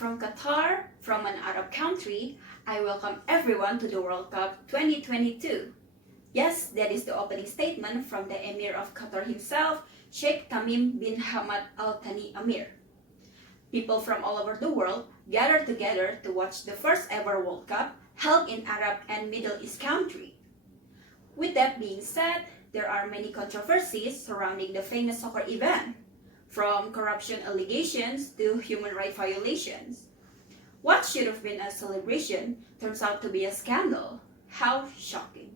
From Qatar, from an Arab country, I welcome everyone to the World Cup 2022. Yes, that is the opening statement from the Emir of Qatar himself, Sheikh Tamim bin Hamad Al Thani Amir. People from all over the world gathered together to watch the first ever World Cup held in Arab and Middle East country. With that being said, there are many controversies surrounding the famous soccer event, from corruption allegations to human rights violations. What should have been a celebration turns out to be a scandal. How shocking.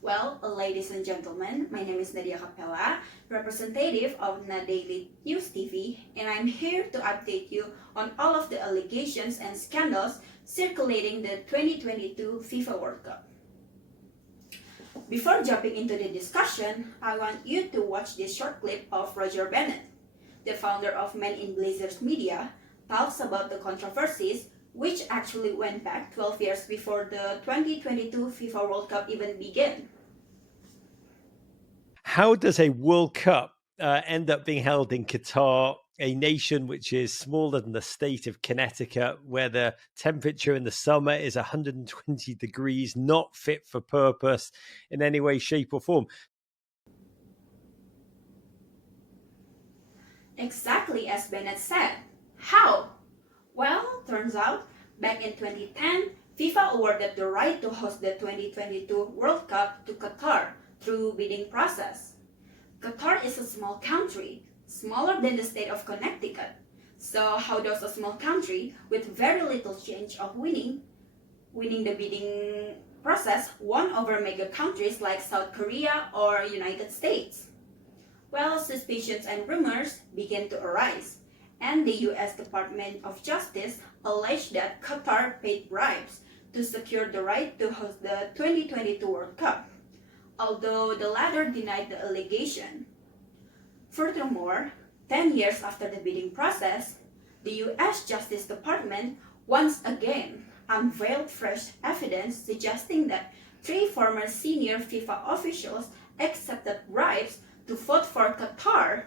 Well, ladies and gentlemen, my name is Nadia Capella, representative of Nadia News TV, and I'm here to update you on all of the allegations and scandals circulating the 2022 FIFA World Cup. Before jumping into the discussion, I want you to watch this short clip of Roger Bennett, the founder of Men in Blazers Media, talks about the controversies which actually went back 12 years before the 2022 FIFA World Cup even began. How does a World Cup end up being held in Qatar, a nation which is smaller than the state of Connecticut, where the temperature in the summer is 120 degrees, not fit for purpose in any way, shape, or form? Exactly as Bennett said. How? Well, turns out, back in 2010, FIFA awarded the right to host the 2022 World Cup to Qatar through bidding process. Qatar is a small country, smaller than the state of Connecticut. So how does a small country with very little chance of winning the bidding process won over mega countries like South Korea or United States? Well, suspicions and rumors began to arise, and the US Department of Justice alleged that Qatar paid bribes to secure the right to host the 2022 World Cup, although the latter denied the allegation. Furthermore, 10 years after the bidding process, the US Justice Department once again unveiled fresh evidence suggesting that 3 former senior FIFA officials accepted bribes to vote for Qatar.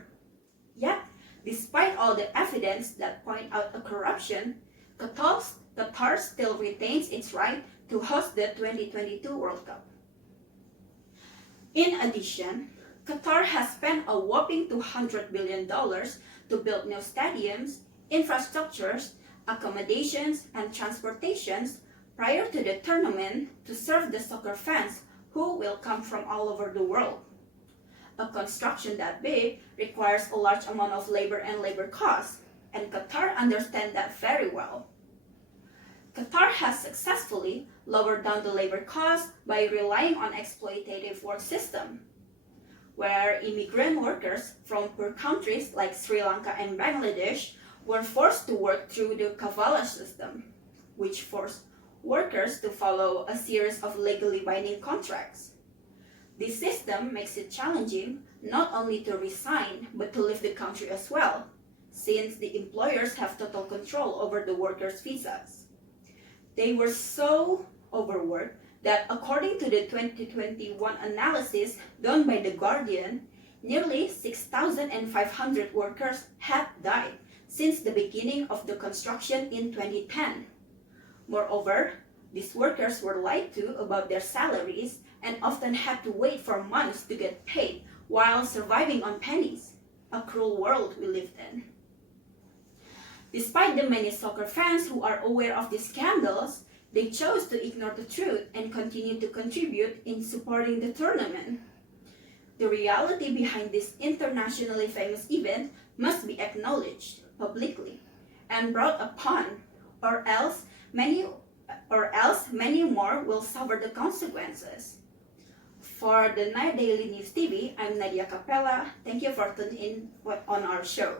Yet, despite all the evidence that point out a corruption, Qatar still retains its right to host the 2022 World Cup. In addition, Qatar has spent a whopping $200 billion to build new stadiums, infrastructures, accommodations, and transportations prior to the tournament to serve the soccer fans who will come from all over the world. A construction that big requires a large amount of labor and labor costs, and Qatar understands that very well. Qatar has successfully lowered down the labor costs by relying on exploitative work system, where immigrant workers from poor countries like Sri Lanka and Bangladesh were forced to work through the kavalah system, which forced workers to follow a series of legally binding contracts. This system makes it challenging not only to resign but to leave the country as well, since the employers have total control over the workers' visas. They were so overworked that according to the 2021 analysis done by The Guardian, nearly 6,500 workers had died since the beginning of the construction in 2010. Moreover, these workers were lied to about their salaries and often had to wait for months to get paid while surviving on pennies. A cruel world we lived in. Despite the many soccer fans who are aware of these scandals, they chose to ignore the truth and continue to contribute in supporting the tournament. The reality behind this internationally famous event must be acknowledged publicly and brought upon, or else many more will suffer the consequences. For the Night Daily News TV, I'm Nadia Capella. Thank you for tuning in on our show.